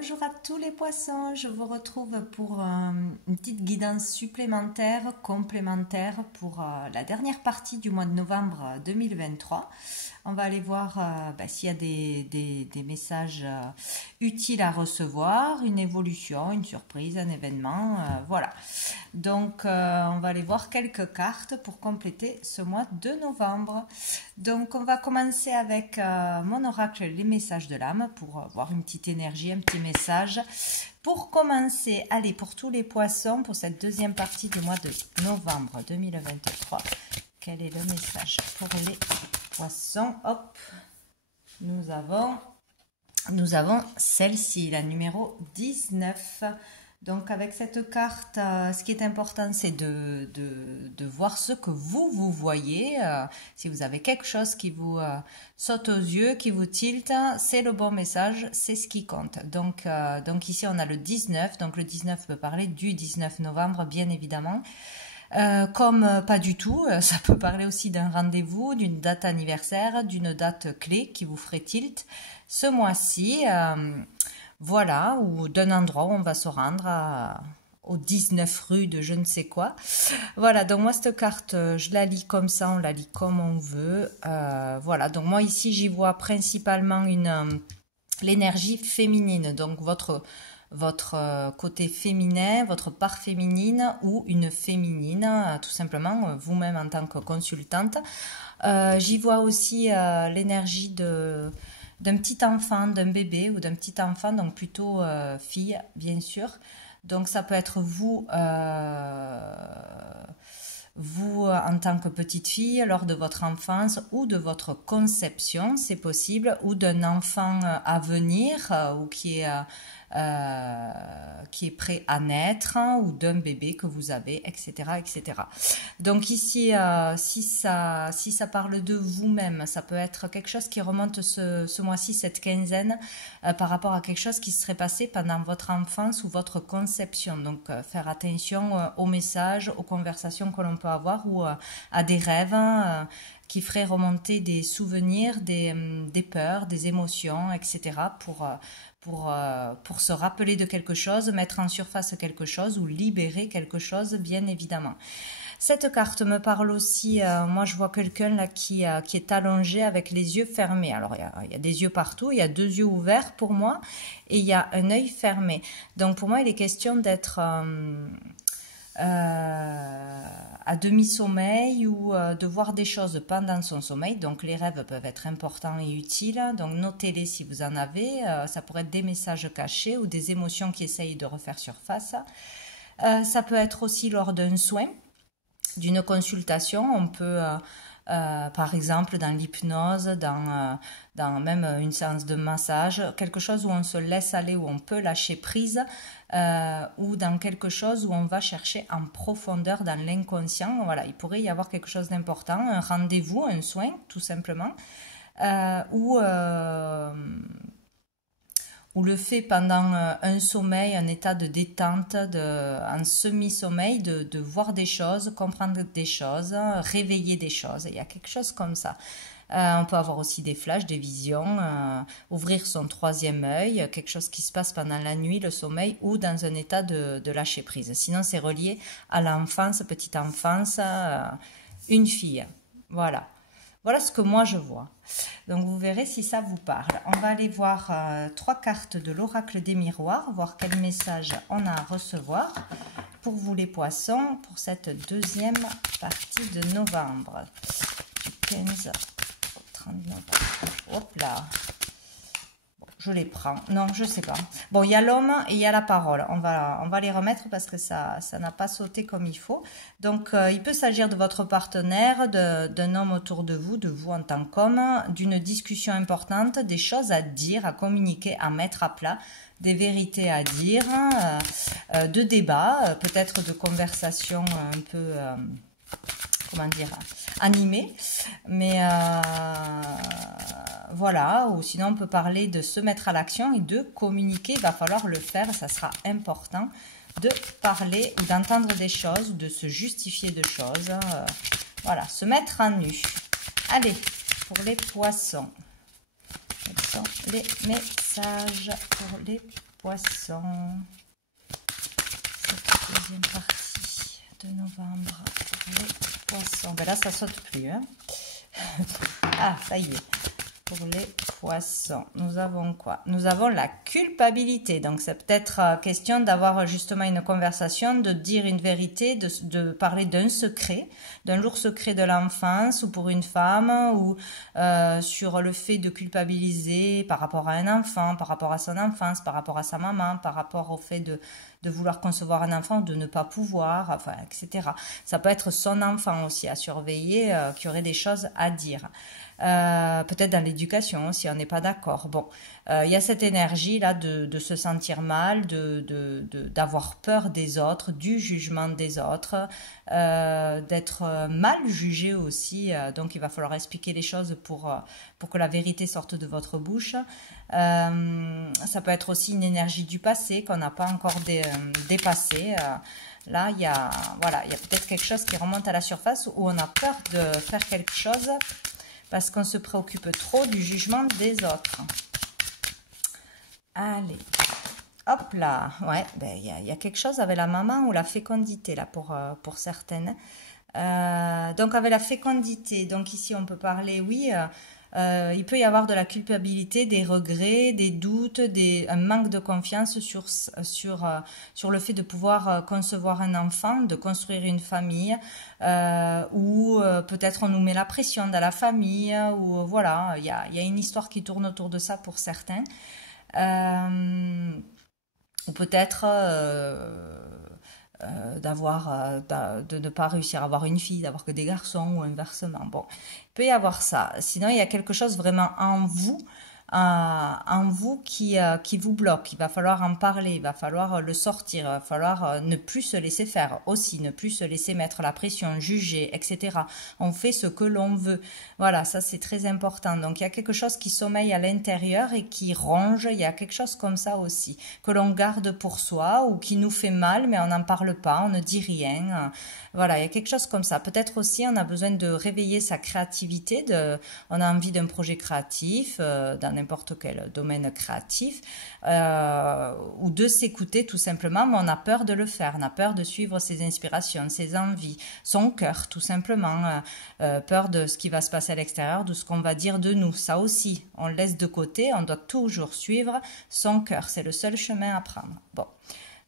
Bonjour à tous les poissons, je vous retrouve pour une petite guidance supplémentaire, complémentaire pour la dernière partie du mois de novembre 2023. On va aller voir s'il y a des messages utiles à recevoir, une évolution, une surprise, un événement, voilà. Donc on va aller voir quelques cartes pour compléter ce mois de novembre. Donc on va commencer avec mon oracle, les messages de l'âme, pour voir une petite énergie, un petit message. Pour commencer, allez, pour tous les poissons, pour cette deuxième partie du mois de novembre 2023, quel est le message pour les poissons? Hop, nous avons celle-ci, la numéro 19. Donc avec cette carte, ce qui est important, c'est de voir ce que vous voyez. Si vous avez quelque chose qui vous saute aux yeux, qui vous tilte, c'est le bon message, c'est ce qui compte. Donc ici, on a le 19. Donc le 19 peut parler du 19 novembre, bien évidemment. Comme pas du tout, ça peut parler aussi d'un rendez-vous, d'une date anniversaire, d'une date clé qui vous ferait tilt ce mois-ci. Voilà, ou d'un endroit où on va se rendre au 19 rue de je ne sais quoi. Voilà, donc moi cette carte, je la lis comme ça, on la lit comme on veut. Voilà, donc moi ici j'y vois principalement l'énergie féminine, donc votre côté féminin, votre part féminine ou une féminine, tout simplement, vous-même en tant que consultante. J'y vois aussi l'énergie d'un petit enfant, d'un bébé ou d'un petit enfant, donc plutôt fille, bien sûr. Donc ça peut être vous, vous en tant que petite fille lors de votre enfance ou de votre conception, c'est possible, ou d'un enfant à venir ou qui est prêt à naître, ou d'un bébé que vous avez, etc., etc. Donc ici, si ça parle de vous-même, ça peut être quelque chose qui remonte ce mois-ci, cette quinzaine, par rapport à quelque chose qui se serait passé pendant votre enfance ou votre conception. Donc faire attention aux messages, aux conversations que l'on peut avoir, ou à des rêves qui feraient remonter des souvenirs, des peurs, des émotions, etc. pour se rappeler de quelque chose, mettre en surface quelque chose ou libérer quelque chose, bien évidemment. Cette carte me parle aussi, moi je vois quelqu'un là qui est allongé avec les yeux fermés. Alors il y a des yeux partout, il y a deux yeux ouverts pour moi et il y a un œil fermé. Donc pour moi il est question d'être à demi-sommeil ou de voir des choses pendant son sommeil. Donc les rêves peuvent être importants et utiles, donc notez-les si vous en avez. Ça pourrait être des messages cachés ou des émotions qui essayent de refaire surface. Ça peut être aussi lors d'un soin, d'une consultation. On peut par exemple dans l'hypnose, dans même une séance de massage, quelque chose où on se laisse aller, où on peut lâcher prise, ou dans quelque chose où on va chercher en profondeur dans l'inconscient. Voilà, il pourrait y avoir quelque chose d'important, un rendez-vous, un soin, tout simplement, ou le fait pendant un sommeil, un état de détente, en semi-sommeil, de voir des choses, comprendre des choses, réveiller des choses. Il y a quelque chose comme ça. On peut avoir aussi des flashs, des visions, ouvrir son troisième œil, quelque chose qui se passe pendant la nuit, le sommeil, ou dans un état de lâcher prise. Sinon, c'est relié à l'enfance, petite enfance, une fille. Voilà. Voilà ce que moi je vois. Donc vous verrez si ça vous parle. On va aller voir trois cartes de l'oracle des miroirs, voir quel message on a à recevoir pour vous les poissons pour cette deuxième partie de novembre. Du 15 au 30 novembre. Hop là. Je les prends. Non, je sais pas. Bon, il y a l'homme et il y a la parole. On va les remettre parce que ça n'a pas sauté comme il faut. Donc, il peut s'agir de votre partenaire, d'un homme autour de vous en tant qu'homme, d'une discussion importante, des choses à dire, à communiquer, à mettre à plat, des vérités à dire, de débats, peut-être de conversations un peu... comment dire, animé, mais voilà, ou sinon on peut parler de se mettre à l'action et de communiquer. Il va falloir le faire, ça sera important de parler ou d'entendre des choses, de se justifier de choses, voilà, se mettre à nu. Allez, pour les poissons, quels sont les messages pour les Poissons. Cette deuxième partie de novembre pour les poissons. Ben là, ça saute plus. Hein. Ah, ça y est. Pour les poissons, nous avons quoi? Nous avons la culpabilité. Donc, c'est peut-être question d'avoir justement une conversation, de dire une vérité, de parler d'un secret, d'un lourd secret de l'enfance ou pour une femme, ou sur le fait de culpabiliser par rapport à un enfant, par rapport à son enfance, par rapport à sa maman, par rapport au fait de vouloir concevoir un enfant, de ne pas pouvoir, enfin, etc. Ça peut être son enfant aussi à surveiller, qui aurait des choses à dire. Peut-être dans l'éducation, si on n'est pas d'accord. Bon, il y a cette énergie-là de se sentir mal, d'avoir peur des autres, du jugement des autres, d'être mal jugé aussi. Donc, il va falloir expliquer les choses pour que la vérité sorte de votre bouche. Ça peut être aussi une énergie du passé qu'on n'a pas encore dépassée. Là, il y a peut-être quelque chose qui remonte à la surface où on a peur de faire quelque chose parce qu'on se préoccupe trop du jugement des autres. Allez, hop là. Ouais, ben, y a quelque chose avec la maman ou la fécondité là pour certaines. Donc avec la fécondité, donc ici on peut parler, oui, il peut y avoir de la culpabilité, des regrets, des doutes, un manque de confiance sur le fait de pouvoir concevoir un enfant, de construire une famille, ou peut-être on nous met la pression dans la famille, ou voilà, il y a une histoire qui tourne autour de ça pour certains. Ou peut-être de ne pas réussir à avoir une fille, d'avoir que des garçons ou inversement. Bon, il peut y avoir ça. Sinon, il y a quelque chose vraiment en vous qui vous bloque. Il va falloir en parler, il va falloir le sortir, il va falloir ne plus se laisser faire aussi, ne plus se laisser mettre la pression, juger, etc. On fait ce que l'on veut. Voilà, ça c'est très important. Donc il y a quelque chose qui sommeille à l'intérieur et qui ronge, il y a quelque chose comme ça aussi, que l'on garde pour soi ou qui nous fait mal, mais on n'en parle pas, on ne dit rien. Voilà, il y a quelque chose comme ça. Peut-être aussi on a besoin de réveiller sa créativité, on a envie d'un projet créatif, dans n'importe quel domaine créatif, ou de s'écouter tout simplement, mais on a peur de le faire, on a peur de suivre ses inspirations, ses envies, son cœur tout simplement, peur de ce qui va se passer à l'extérieur, de ce qu'on va dire de nous. Ça aussi, on le laisse de côté, on doit toujours suivre son cœur, c'est le seul chemin à prendre. Bon.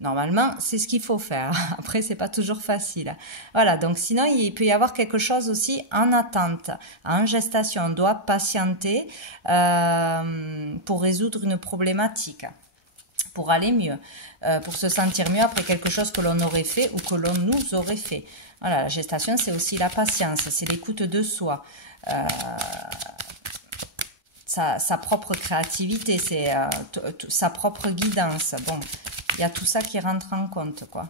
Normalement, c'est ce qu'il faut faire. Après, c'est pas toujours facile. Voilà, donc sinon, il peut y avoir quelque chose aussi en attente, en gestation. On doit patienter pour résoudre une problématique, pour aller mieux, pour se sentir mieux après quelque chose que l'on aurait fait ou que l'on nous aurait fait. Voilà, la gestation, c'est aussi la patience, c'est l'écoute de soi. Sa propre créativité, c'est sa propre guidance. Bon, il y a tout ça qui rentre en compte, quoi.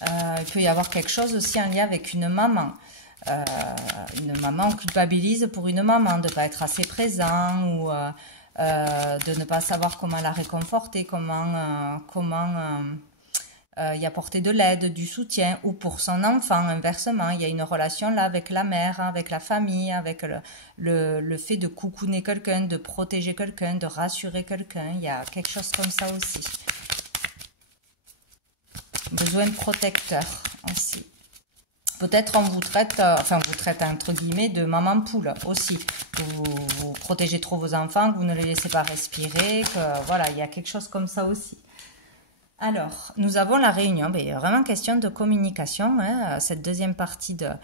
Il peut y avoir quelque chose aussi en lien avec une maman. Une maman, on culpabilise pour une maman de ne pas être assez présent ou de ne pas savoir comment la réconforter, comment y apporter de l'aide, du soutien, ou pour son enfant, inversement, il y a une relation là avec la mère, avec la famille, avec le fait de coucouner quelqu'un, de protéger quelqu'un, de rassurer quelqu'un, il y a quelque chose comme ça aussi. Besoin de protecteur aussi. Peut-être on vous traite, vous traite entre guillemets de maman poule aussi. Vous protégez trop vos enfants, que vous ne les laissez pas respirer, que voilà, il y a quelque chose comme ça aussi. Alors, nous avons la réunion, ben, vraiment question de communication, hein, cette deuxième partie de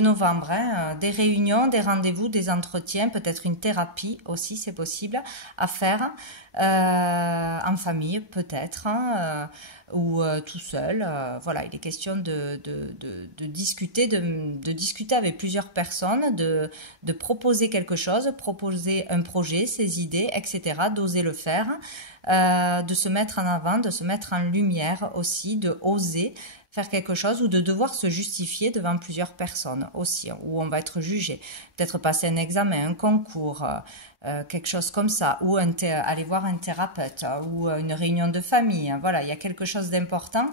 novembre, hein, des réunions, des rendez-vous, des entretiens, peut-être une thérapie aussi, c'est possible à faire, en famille peut-être, hein, ou tout seul. Voilà, il est question de discuter, de discuter avec plusieurs personnes, de proposer quelque chose, proposer un projet, ses idées, etc., d'oser le faire. De se mettre en avant, de se mettre en lumière aussi, de oser faire quelque chose ou de devoir se justifier devant plusieurs personnes aussi, où on va être jugé. Peut-être passer un examen, un concours, quelque chose comme ça, ou aller voir un thérapeute, ou une réunion de famille. Voilà, il y a quelque chose d'important,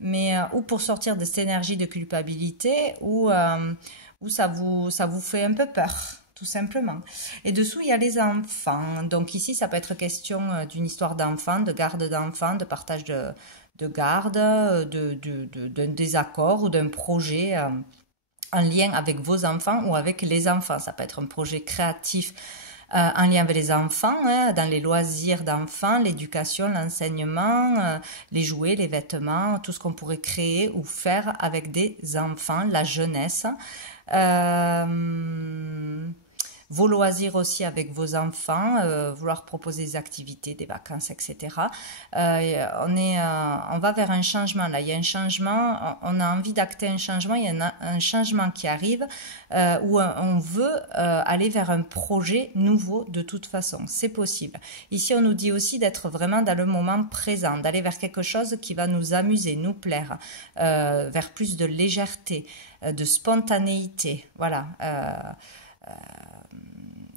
mais ou pour sortir de cette énergie de culpabilité, ou ça vous fait un peu peur, tout simplement. Et dessous, il y a les enfants. Donc ici, ça peut être question d'une histoire d'enfant, de garde d'enfants, de partage de garde, d'un désaccord ou d'un projet en lien avec vos enfants ou avec les enfants. Ça peut être un projet créatif en lien avec les enfants, hein, dans les loisirs d'enfants, l'éducation, l'enseignement, les jouets, les vêtements, tout ce qu'on pourrait créer ou faire avec des enfants, la jeunesse. Vos loisirs aussi avec vos enfants, vouloir proposer des activités, des vacances, etc. On va vers un changement. Là, il y a un changement, on a envie d'acter un changement, il y a un changement qui arrive où on veut aller vers un projet nouveau de toute façon. C'est possible. Ici, on nous dit aussi d'être vraiment dans le moment présent, d'aller vers quelque chose qui va nous amuser, nous plaire, vers plus de légèreté, de spontanéité. Voilà.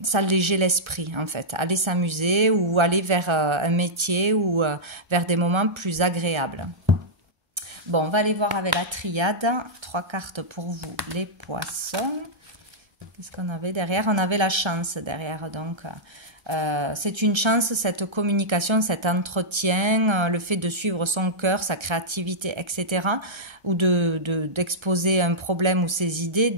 S'alléger l'esprit en fait, aller s'amuser ou aller vers un métier ou vers des moments plus agréables. Bon, on va aller voir avec la triade, 3 cartes pour vous les poissons. Qu'est-ce qu'on avait derrière? On avait la chance derrière, donc c'est une chance, cette communication, cet entretien, le fait de suivre son cœur, sa créativité, etc. ou d'exposer un problème ou ses idées,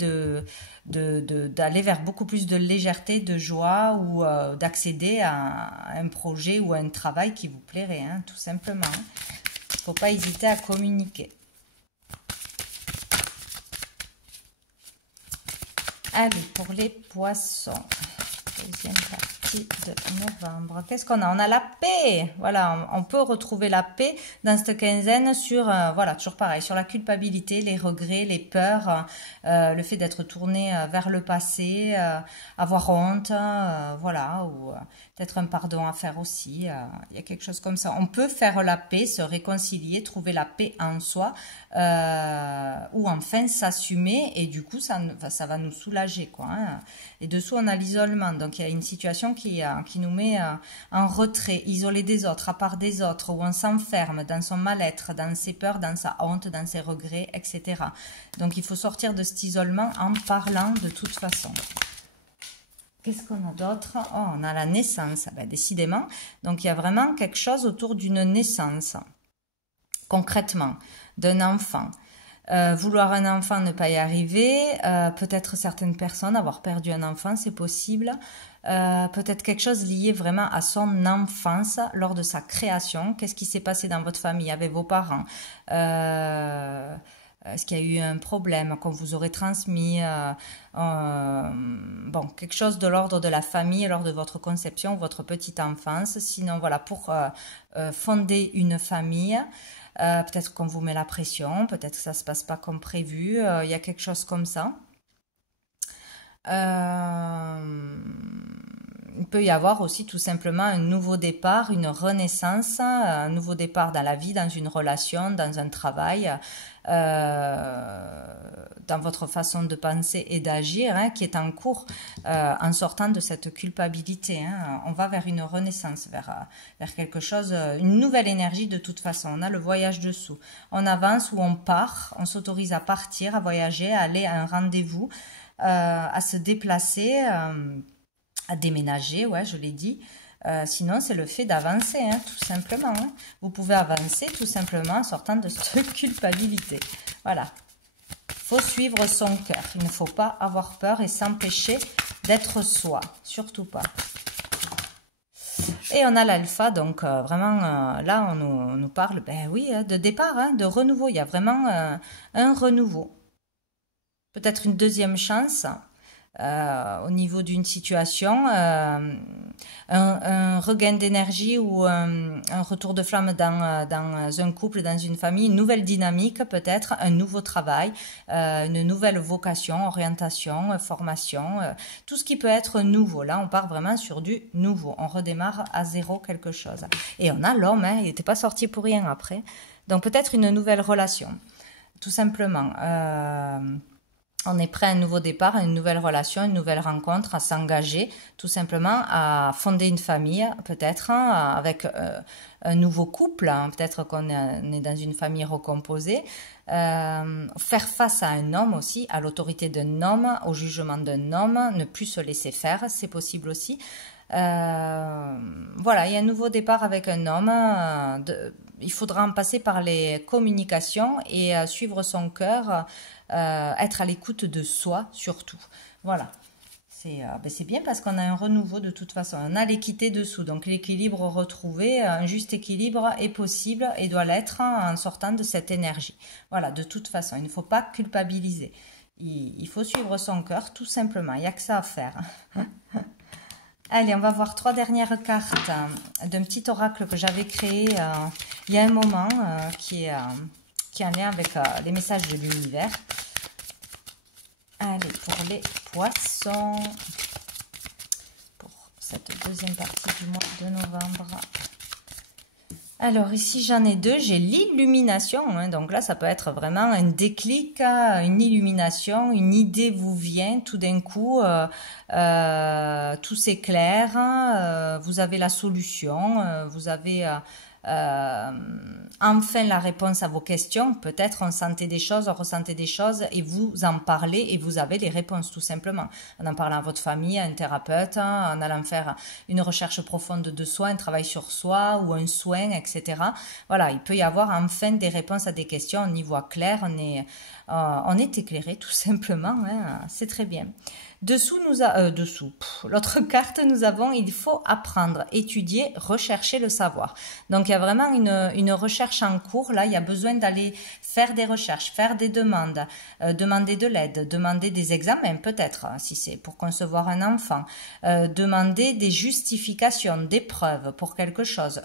d'aller vers beaucoup plus de légèreté, de joie ou d'accéder à un projet ou à un travail qui vous plairait, hein, tout simplement. Il ne faut pas hésiter à communiquer. Allez, pour les poissons, deuxième partie de novembre. Qu'est-ce qu'on a? On a la paix. Voilà, on peut retrouver la paix dans cette quinzaine sur, voilà, toujours pareil, sur la culpabilité, les regrets, les peurs, le fait d'être tourné vers le passé, avoir honte, voilà, ou peut-être un pardon à faire aussi. Il y a quelque chose comme ça. On peut faire la paix, se réconcilier, trouver la paix en soi, ou enfin s'assumer, et du coup, ça va nous soulager, quoi, hein. Et dessous, on a l'isolement. Donc, il y a une situation qui nous met en retrait, isolé des autres, à part des autres, où on s'enferme dans son mal-être, dans ses peurs, dans sa honte, dans ses regrets, etc. Donc, il faut sortir de cet isolement en parlant de toute façon. Qu'est-ce qu'on a d'autre? Oh, on a la naissance, ben, décidément. Donc, il y a vraiment quelque chose autour d'une naissance, concrètement, d'un enfant. Vouloir un enfant, ne pas y arriver, peut-être certaines personnes avoir perdu un enfant, c'est possible, peut-être quelque chose lié vraiment à son enfance lors de sa création. Qu'est-ce qui s'est passé dans votre famille avec vos parents? Est-ce qu'il y a eu un problème qu'on vous aurait transmis, bon, quelque chose de l'ordre de la famille lors de votre conception, votre petite enfance. Sinon, voilà, pour fonder une famille, peut-être qu'on vous met la pression, peut-être que ça ne se passe pas comme prévu, il y a quelque chose comme ça. Il peut y avoir aussi tout simplement un nouveau départ, une renaissance, un nouveau départ dans la vie, dans une relation, dans un travail, dans votre façon de penser et d'agir, hein, qui est en cours en sortant de cette culpabilité, hein. On va vers une renaissance, vers quelque chose, une nouvelle énergie de toute façon. On a le voyage dessous. On avance ou on part, on s'autorise à partir, à voyager, à aller à un rendez-vous, à se déplacer, à déménager, ouais, je l'ai dit. Sinon, c'est le fait d'avancer, hein, tout simplement, hein. Vous pouvez avancer tout simplement en sortant de cette culpabilité. Voilà. Il faut suivre son cœur. Il ne faut pas avoir peur et s'empêcher d'être soi. Surtout pas. Et on a l'alpha, donc vraiment, là, on nous parle, ben oui, de départ, hein, de renouveau. Il y a vraiment un renouveau. Peut-être une deuxième chance. Au niveau d'une situation, un regain d'énergie ou un retour de flamme dans un couple, dans une famille, une nouvelle dynamique peut-être, un nouveau travail, une nouvelle vocation, orientation, formation, tout ce qui peut être nouveau. Là, on part vraiment sur du nouveau. On redémarre à zéro quelque chose. Et on a l'homme, hein, il n'était pas sorti pour rien après. Donc peut-être une nouvelle relation, tout simplement. on est prêt à un nouveau départ, à une nouvelle relation, une nouvelle rencontre, à s'engager, tout simplement à fonder une famille, peut-être, hein, avec un nouveau couple, hein, peut-être qu'on est dans une famille recomposée, faire face à un homme aussi, à l'autorité d'un homme, au jugement d'un homme, ne plus se laisser faire, c'est possible aussi. Voilà, il y a un nouveau départ avec un homme. Il faudra en passer par les communications et suivre son cœur, être à l'écoute de soi surtout. Voilà. C'est bien parce qu'on a un renouveau de toute façon. On a l'équité dessous. Donc l'équilibre retrouvé, un juste équilibre est possible et doit l'être en sortant de cette énergie. Voilà, de toute façon, il ne faut pas culpabiliser. Il faut suivre son cœur tout simplement. Il n'y a que ça à faire. Allez, on va voir 3 dernières cartes d'un petit oracle que j'avais créé il y a un moment qui est en lien avec les messages de l'univers. Allez, pour les poissons, pour cette deuxième partie du mois de novembre. Alors ici j'en ai 2, j'ai l'illumination, hein, donc là ça peut être vraiment un déclic, une illumination, une idée vous vient tout d'un coup, tout s'éclaire, vous avez la solution, vous avez enfin la réponse à vos questions. Peut-être on sentait des choses, on ressentait des choses et vous en parlez et vous avez les réponses tout simplement. En parlant à votre famille, à un thérapeute, en allant faire une recherche profonde de soi, un travail sur soi ou un soin, etc. Voilà, il peut y avoir enfin des réponses à des questions, on y voit clair, on est éclairé tout simplement, hein, c'est très bien. Dessous, l'autre carte, nous avons, il faut apprendre, étudier, rechercher le savoir. Donc, il y a vraiment une recherche en cours. Là, il y a besoin d'aller faire des recherches, faire des demandes, demander de l'aide, demander des examens peut-être, si c'est pour concevoir un enfant, demander des justifications, des preuves pour quelque chose.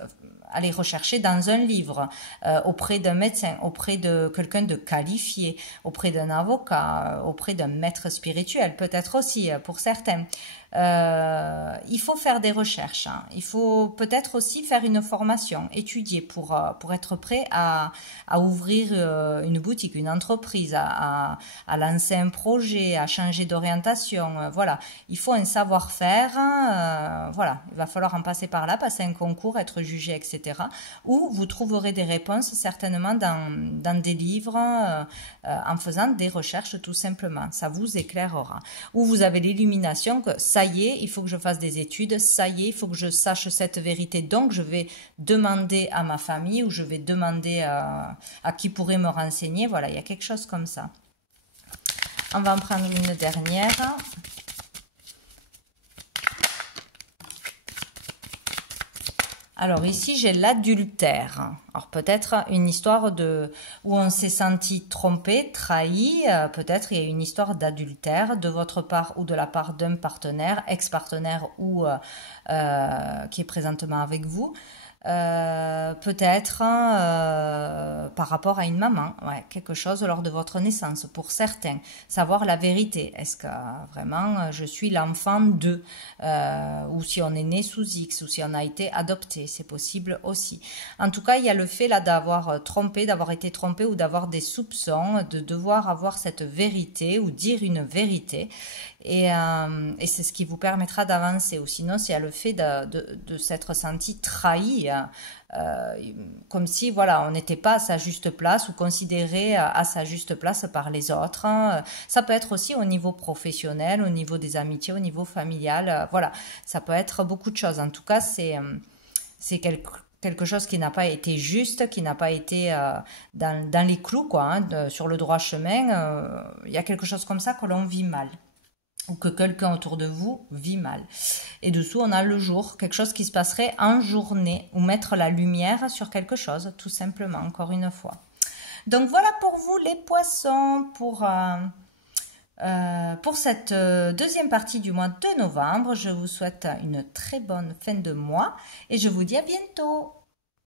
Aller rechercher dans un livre, auprès d'un médecin, auprès de quelqu'un de qualifié, auprès d'un avocat, auprès d'un maître spirituel, peut-être aussi pour certains. Il faut faire des recherches, hein. Il faut peut-être aussi faire une formation, étudier pour être prêt à ouvrir une boutique, une entreprise, à lancer un projet, à changer d'orientation. Voilà, il faut un savoir-faire. Voilà, il va falloir en passer par là, passer un concours, être jugé, etc. Ou vous trouverez des réponses certainement dans des livres, en faisant des recherches tout simplement. Ça vous éclairera. Ou vous avez l'illumination que ça y est, il faut que je fasse des études, ça y est, il faut que je sache cette vérité, donc je vais demander à ma famille ou je vais demander à qui pourrait me renseigner. Voilà, il y a quelque chose comme ça. On va en prendre une dernière. Alors ici, j'ai l'adultère. Alors peut-être une histoire où on s'est senti trompé, trahi. Peut-être il y a une histoire d'adultère de votre part ou de la part d'un partenaire, ex-partenaire ou qui est présentement avec vous. Peut-être par rapport à une maman, ouais, quelque chose lors de votre naissance, pour certains, savoir la vérité, est-ce que vraiment je suis l'enfant de, ou si on est né sous X, ou si on a été adopté, c'est possible aussi. En tout cas, il y a le fait là d'avoir été trompé ou d'avoir des soupçons, de devoir avoir cette vérité ou dire une vérité. Et c'est ce qui vous permettra d'avancer. Ou sinon, c'est le fait de s'être senti trahi, comme si voilà, on n'était pas à sa juste place ou considéré à sa juste place par les autres. Ça peut être aussi au niveau professionnel, au niveau des amitiés, au niveau familial. Voilà, ça peut être beaucoup de choses. En tout cas, c'est quelque chose qui n'a pas été juste, qui n'a pas été dans les clous, quoi, hein, sur le droit chemin. Il y a quelque chose comme ça que l'on vit mal, ou que quelqu'un autour de vous vit mal. Et dessous, on a le jour, quelque chose qui se passerait en journée, ou mettre la lumière sur quelque chose, tout simplement, encore une fois. Donc voilà pour vous les poissons, pour cette deuxième partie du mois de novembre. Je vous souhaite une très bonne fin de mois, et je vous dis à bientôt.